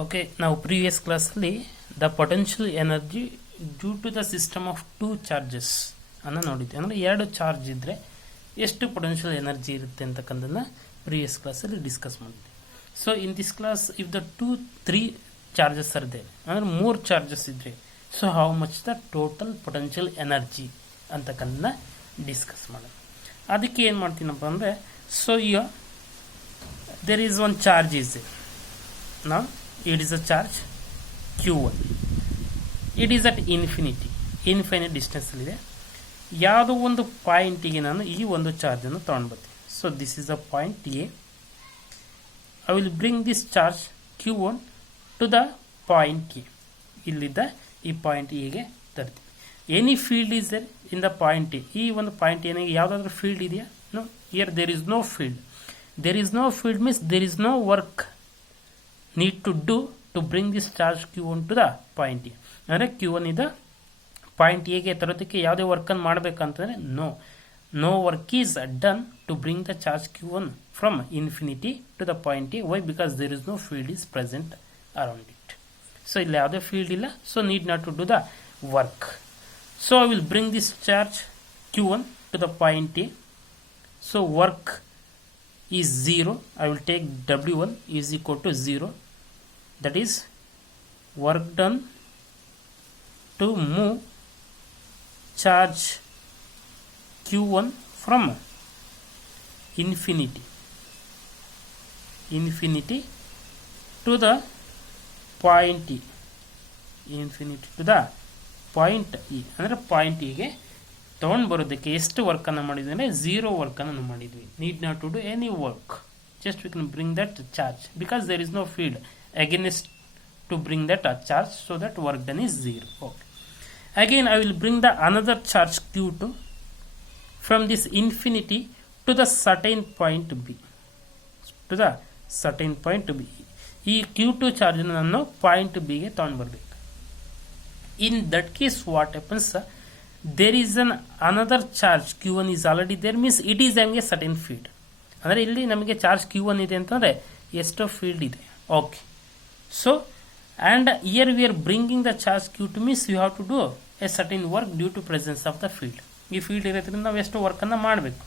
ಓಕೆ, ನಾವು ಪ್ರೀವಿಯಸ್ ಕ್ಲಾಸಲ್ಲಿ the potential energy due to the system of two charges ಅನ್ನು ನೋಡಿದ್ವಿ. ಅಂದರೆ ಎರಡು ಚಾರ್ಜ್ ಇದ್ದರೆ ಎಷ್ಟು ಪೊಟೆನ್ಷಿಯಲ್ ಎನರ್ಜಿ ಇರುತ್ತೆ ಅಂತಕ್ಕಂಥದ್ದನ್ನ ಪ್ರೀವಿಯಸ್ ಕ್ಲಾಸಲ್ಲಿ ಡಿಸ್ಕಸ್ ಮಾಡಿದ್ವಿ. So in this class if the 2-3 charges are there, ಅಂದರೆ 3 ಚಾರ್ಜಸ್ ಇದ್ರೆ so how much the total potential energy ಅಂತಕ್ಕಂಥದ್ದನ್ನ ಡಿಸ್ಕಸ್ ಮಾಡೋಣ. ಅದಕ್ಕೆ ಏನು ಮಾಡ್ತೀನಪ್ಪ ಅಂದರೆ, ಸೊ ಈಗ there is one charge is now it is a charge q1, it is at infinite distance ಇದೆ. ಯಾವುದೋ ಒಂದು ಪಾಯಿಂಟಿಗೆ ನಾನು ಈ ಒಂದು ಚಾರ್ಜ್ ಅನ್ನು ತಗೊಂಡು ಬರ್ತೀನಿ. So this is a point A. I will bring this charge q1 to the point A. ಇಲ್ಲಿದ್ದ ಈ ಪಾಯಿಂಟ್ ಎಗೆ ತರ್ತೀವಿ. Any field is there in the point A. ಈ ಒಂದು ಪಾಯಿಂಟ್ ಏನಾಗಿ ಯಾವುದಾದ್ರೂ ಫೀಲ್ಡ್ ಇದೆಯಾ? No, here there is no field. There is no field means there is no work need to do to bring this charge q1 to the point A. ಅಂದರೆ q1 ಇದ ಪಾಯಿಂಟ್ ಎಗೆ ತರೋದಕ್ಕೆ ಯಾವುದೇ ವರ್ಕ್ ಅನ್ನು ಮಾಡಬೇಕಂತಂದ್ರೆ no work is done to bring the charge q1 from infinity to the point A. Why? Because there is no field is present around it. So ಇಲ್ಲಿ ಯಾವುದೇ field ಇಲ್ಲ, so need not to do the work. So I will bring this charge q1 to the point A. So work is 0. I will take W1 is equal to 0. That is work done to move charge Q1 from infinity to the point E. Infinity to the point E. ಅಂದರೆ ಪಾಯಿಂಟ್ ಇಗೆ ತಗೊಂಡು ಬರೋದಕ್ಕೆ ಎಷ್ಟು ವರ್ಕ್ ಅನ್ನು ಮಾಡಿದ್ವಿ ಅಂದರೆ 0 work ಅನ್ನು ಮಾಡಿದ್ವಿ. Need not to do any work, just we can bring that charge because there is no field against to bring that charge, so that work done is 0. Okay, again I will bring the another charge q2 from this infinity to the certain point B. ಈ q2 charge ನಾನು point ಬಿಗೆ ತಗೊಂಡು ಬರಬೇಕು. In that case what happens, there is another charge q1 is already there, means it is having a certain field. ಅಂದರೆ ಇಲ್ಲಿ ನಮಗೆ charge q1 ಇದೆ ಅಂತಂದರೆ ಎಷ್ಟೋ ಫೀಲ್ಡ್ ಇದೆ. Okay, so and here we are bringing the charge q2 means you have to do a certain work due to presence of the field. ಈ field ಇರೋದ್ರಿಂದ ನಾವು ಎಷ್ಟು ವರ್ಕನ್ನು ಮಾಡಬೇಕು.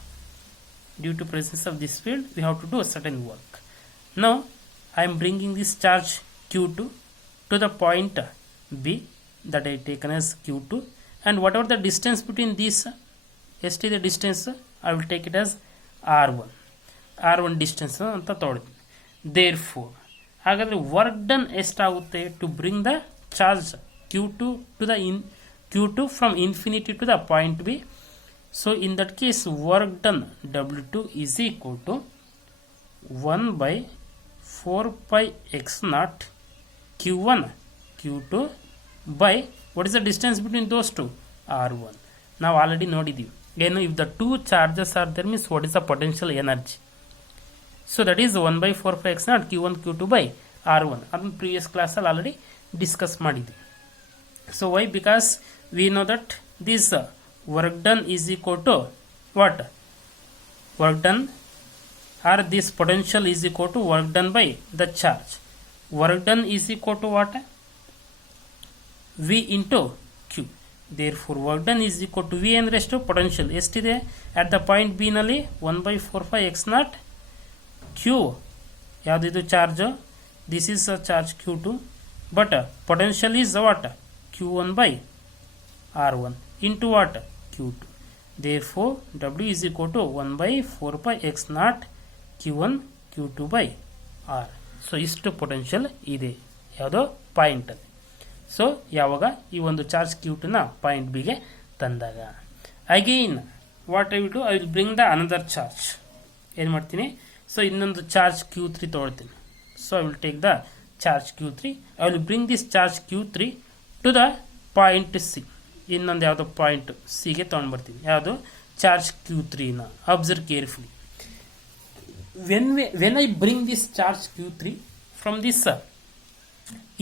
Due to presence of this field we have to do certain work. Now I am bringing this charge q2 to the point B that I taken as q2. And whatever the distance between these, ಎಷ್ಟು ಇದೆ distance, I will take it as r1 distance ಅಂತ ತೊಗೊಳ್ತೀನಿ. Therefore ಹಾಗಾದರೆ work done ಎಷ್ಟಾಗುತ್ತೆ to bring the charge q2 to the q2 from infinity to the point B. So in that case work done W2 is equal to 1/4πx0 q1 q2 by what is the distance between those two? r1. ನಾವು already ನೋಡಿದ್ದೀವಿ ಏನು, if the two charges are there means what is the potential energy. So that is 1/4πx0 q1 q2 by r1. ಅದನ್ನು previous ಕ್ಲಾಸಲ್ಲಿ already discuss ಮಾಡಿದ್ವಿ. So why? Because we know that this work done is equal to what? Work done or this potential is equal to work done by the charge. Work done is equal to what? V into Q. Therefore work done is equal to V ಅಂದ್ರೆ ಎಷ್ಟು? ಪೊಟೆನ್ಷಿಯಲ್ ಎಷ್ಟಿದೆ at the point B ನಲ್ಲಿ 1/4πx0 Q. ಯಾವುದಿದು charge? This is a charge q2, but potential is what? q1 by r1 into what? q2. Therefore W is equal to 1/4πx0 q1 q2 by r. So ಇಷ್ಟು ಪೊಟೆನ್ಷಿಯಲ್ ಇದೆ ಯಾವುದೋ ಪಾಯಿಂಟ್ ಅಲ್ಲಿ. ಸೊ ಯಾವಾಗ ಈ ಒಂದು ಚಾರ್ಜ್ q2ನ ಪಾಯಿಂಟ್ ಬಿಗೆ ತಂದಾಗ, again what I will do, I will bring the another charge. ಏನು ಮಾಡ್ತೀನಿ? ಸೊ ಇನ್ನೊಂದು ಚಾರ್ಜ್ q3 ತೊಗೊಳ್ತೀನಿ. So I will take the charge q3. I will bring this charge q3 to the point C. ಇನ್ನೊಂದು ಯಾವುದೋ point ಸಿಗೆ ತೊಗೊಂಡು ಬರ್ತೀನಿ. ಯಾವುದು? ಚಾರ್ಜ್ q3ನ. Observe carefully. When I bring this charge q3 from this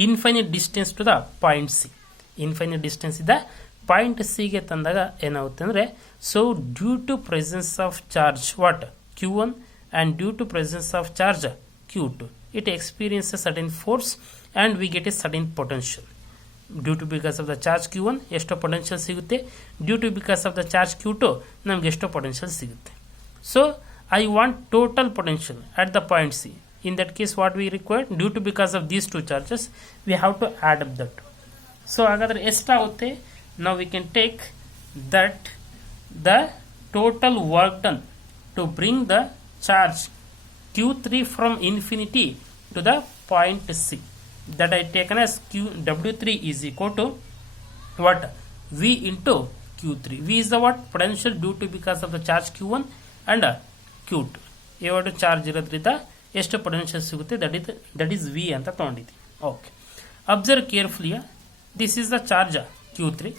infinite distance to the point C. Infinite distance ಇದ್ದ point ಸಿಗೆ ತಂದಾಗ ಏನಾಗುತ್ತೆ ಅಂದರೆ, so due to presence of charge what? q1 and due to presence of charge q2, it experiences a certain force and we get a certain potential. Due to because of the charge Q1 ಎಷ್ಟೋ potential ಸಿಗುತ್ತೆ, due to because of the charge Q2 ನಮ್ಗೆ ಎಷ್ಟೋ potential ಸಿಗುತ್ತೆ. So I want total potential at the point C. In that case what we require, due to because of these two charges we have to add up that. So ಹಾಗಾದ್ರೆ ಎಷ್ಟಾಗುತ್ತೆ, now we can take that the total work done to bring the charge Q3 from infinity to the point C, that I taken as W3 is equal to what, V into Q3. V is the what, potential due to because of the charge Q1 and Q2. ಇವೆರಡು ಚಾರ್ಜ್ ಇರೋದ್ರಿಂದ ಎಷ್ಟು ಪೊಟೆನ್ಷಿಯಲ್ ಸಿಗುತ್ತೆ, that is we ಅಂತ ತಗೊಂಡಿದ್ವಿ. Okay, observe carefully, this is the charge Q3.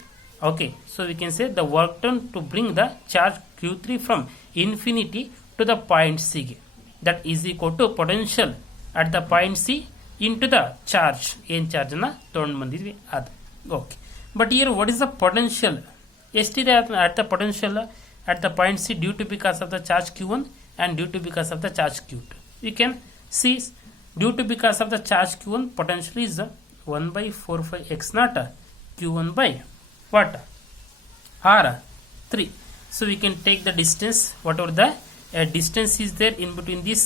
Okay, so we can say the work done to bring the charge Q3 from infinity to the point C ಗೆ, that is equal to potential at the point C into the charge, ಏನು ಚಾರ್ಜನ್ನು ತೊಗೊಂಡು ಬಂದಿದ್ವಿ ಅದು. Okay, but here what is the potential, ಎಷ್ಟಿದೆ at the potential at the point C due to because of the charge Q1 and due to because of the charge Q2. We can see due to because of the charge Q1 potential is 1 by 4 pi x naught Q1 by what, R3. So we can take the distance, whatever the distance is there in between this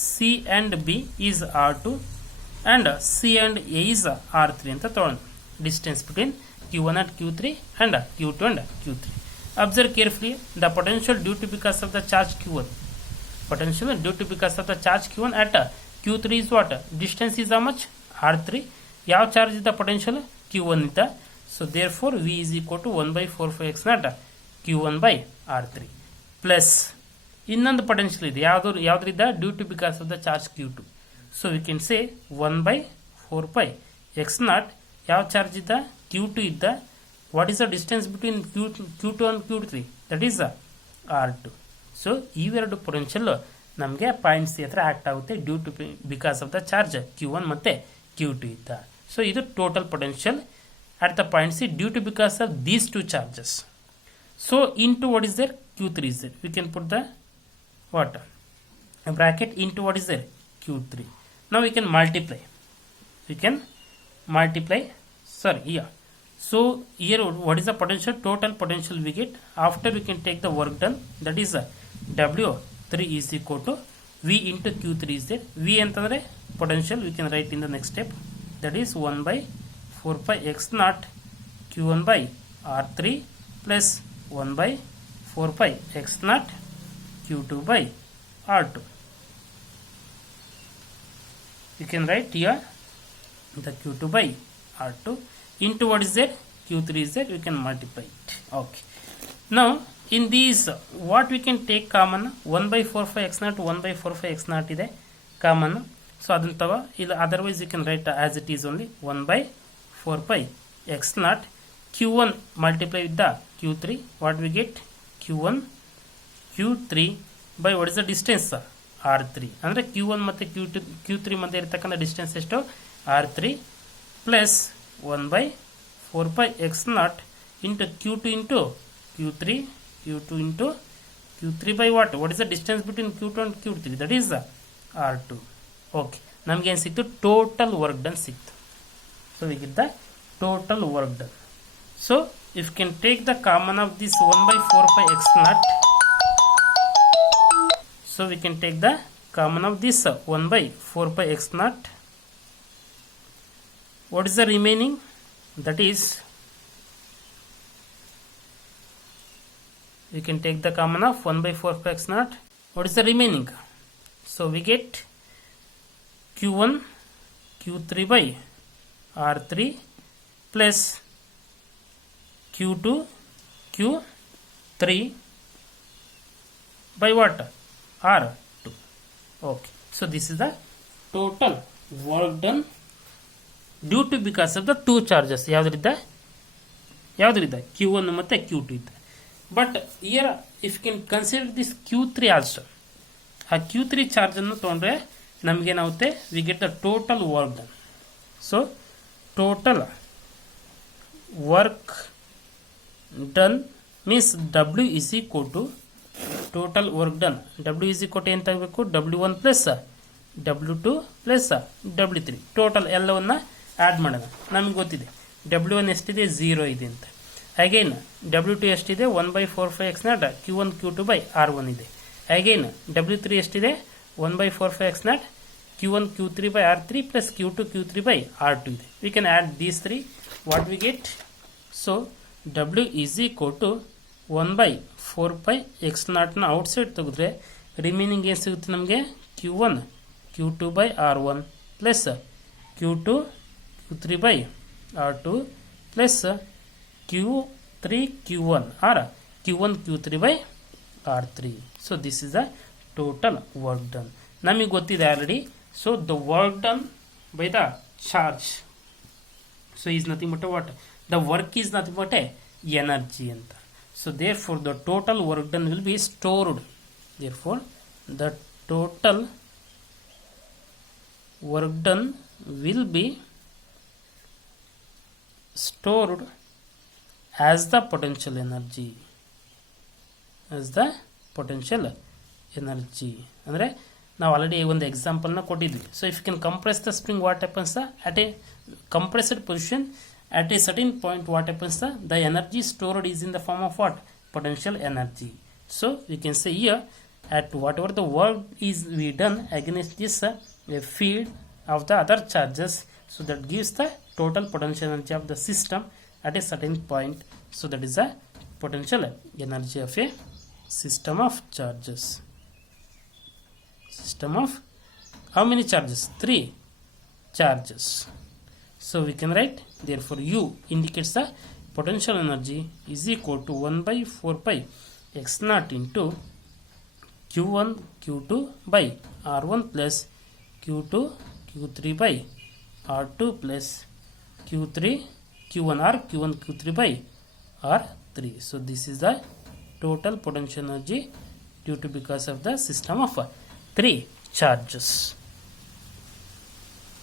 C and B is R2 and C and A is R3 ಅಂತ ತಗೊಂಡು, distance between Q1 and Q3 and Q2 and Q3. Observe carefully, the potential due to because of the charge Q1, potential due to because of the charge Q1 at Q3 is what, distance is how much, R3. ಯಾವ charge ಇದ್ದ potential Q1 ಇದ್ದ, so therefore V is equal to 1 by 4 pi x naught Q1 by R3 plus ಇನ್ನೊಂದು potential ಇದೆ, ಯಾವ್ದ್ರಿದ್ದ, due to because of the charge Q2. So we can say 1 by 4 pi x naught, ಯಾವ charge ಇದ್ದ, Q2 ಇದ್ದ. What is the distance between Q2 and Q3, that is R2. So ಇವೆರಡು potential ನಮಗೆ point C ಹತ್ರ act ಆಗುತ್ತೆ due to because of the charge Q1 ಮತ್ತೆ Q2 ಇದ್ದ. So ಇದು total potential at the point C due to because of these two charges. So into what is there, Q3 is there, we can put the what, a bracket into what is there, Q3. Now we can multiply, sorry, yeah. So here what is the potential, total potential we get after we can take the work done, that is W3 is equal to V into Q3 is there. V ಅಂತಂದ್ರೆ potential we can write in the next step, that is 1 by 4 pi x naught Q1 by R3 plus 1 by 4 pi x naught Q2 by R2. You can write here the Q2 by R2 into what is there, Q3 is there, we can multiply it. Okay, now in these what we can take common, 1 by 4 pi x naught 1 by 4 pi x naught ಇದೆ common. So ಅದನ್ನ ತವ ಇಲ್ಲ, otherwise you can write as it is only 1 by 4 pi x naught Q1 multiply with the Q3, what we get, Q1 Q3 by what is the distance, R3. ಅಂದರೆ Q1 ಮತ್ತು Q3 ಮಧ್ಯೆ ಇರತಕ್ಕಂಥ ಡಿಸ್ಟೆನ್ಸ್ ಎಷ್ಟು, R3 plus 1 by 4 pi x naught into Q2 into Q3, Q2 into Q3 by what is the distance between Q2 and Q3, that is R2. Okay, ನಮಗೇನು ಸಿಕ್ತು, total work done ಸಿಕ್ತು. So we get the total work done. So if you can take the common of this 1 by 4 pi x naught, so we can take the common of this 1 by 4 pi x naught. What is the remaining, that is we can take the common of 1 by 4 pi x naught. What is the remaining, so we get Q1 Q3 by R3 plus Q2 Q3 by what, R2. Okay, so this is the total work done due to because of the two charges. ಯಾವ್ದ್ರಿದ್ದ Q1 ಮತ್ತೆ Q2 ಇದ್ದ. But here if you can consider this Q3 also, ಆ Q3 charge ಅನ್ನು ತಗೊಂಡ್ರೆ ನಮಗೇನಾಗುತ್ತೆ, we get the total work done. So total work done means W is equal to total work done. W is equal to ಏನು ತಗಬೇಕು, W1 plus W2 plus W3 total ಎಲ್ಲವನ್ನ ಆ್ಯಡ್ ಮಾಡೋಣ. ನಮಗೆ ಗೊತ್ತಿದೆ W1 ಎಷ್ಟಿದೆ 0 ಇದೆ ಅಂತ. ಅಗೈನ್ W2 ಎಷ್ಟಿದೆ 1/4/x0 Q1 Q2 by R1 ಇದೆ. ಅಗೈನ್ W3 ಎಷ್ಟಿದೆ 1/4/x0 Q1 Q3 by R3 plus Q2 Q3 by R2 ಇದೆ. We can add these three. What we get? So W is equal to 1/4/x0 ನ ಔಟ್ಸೈಡ್ ತೆಗೆದ್ರೆ ರಿಮೈನಿಂಗ್ ಏನು ಸಿಗುತ್ತೆ ನಮಗೆ Q1 Q2 by R1 plus Q2 Q3 by R2 plus Q3 Q1 or Q1 Q3 by R3. So this is the total work done. ನಮಗೆ ಗೊತ್ತಿದೆ already. So the work done by the charge, so is nothing but what? The work is nothing but energy anta. So therefore the total work done will be stored. Therefore the total work done will be stored as the potential energy. As the potential energy. ಅಂದರೆ ನಾವು ಆಲ್ರೆಡಿ ಒಂದು ಎಕ್ಸಾಂಪಲ್ನ ಕೊಟ್ಟಿದ್ವಿ. So if you can compress the spring what happens at a compressed position at a certain point, what happens, the energy stored is in the form of what? Potential energy. So we can say here at whatever the work is we done against this a field of the other charges, so that gives the total potential energy of the system at a certain point. So that is the potential energy of a system of charges. System of how many charges? 3 charges. So we can write, therefore U indicates the potential energy is equal to 1/4/x0 into Q1 Q2 by R1 plus Q2 Q3 by R2 plus Q3 Q1 or Q1 Q3 by R3. So this is the total potential energy due to because of the system of 3 charges.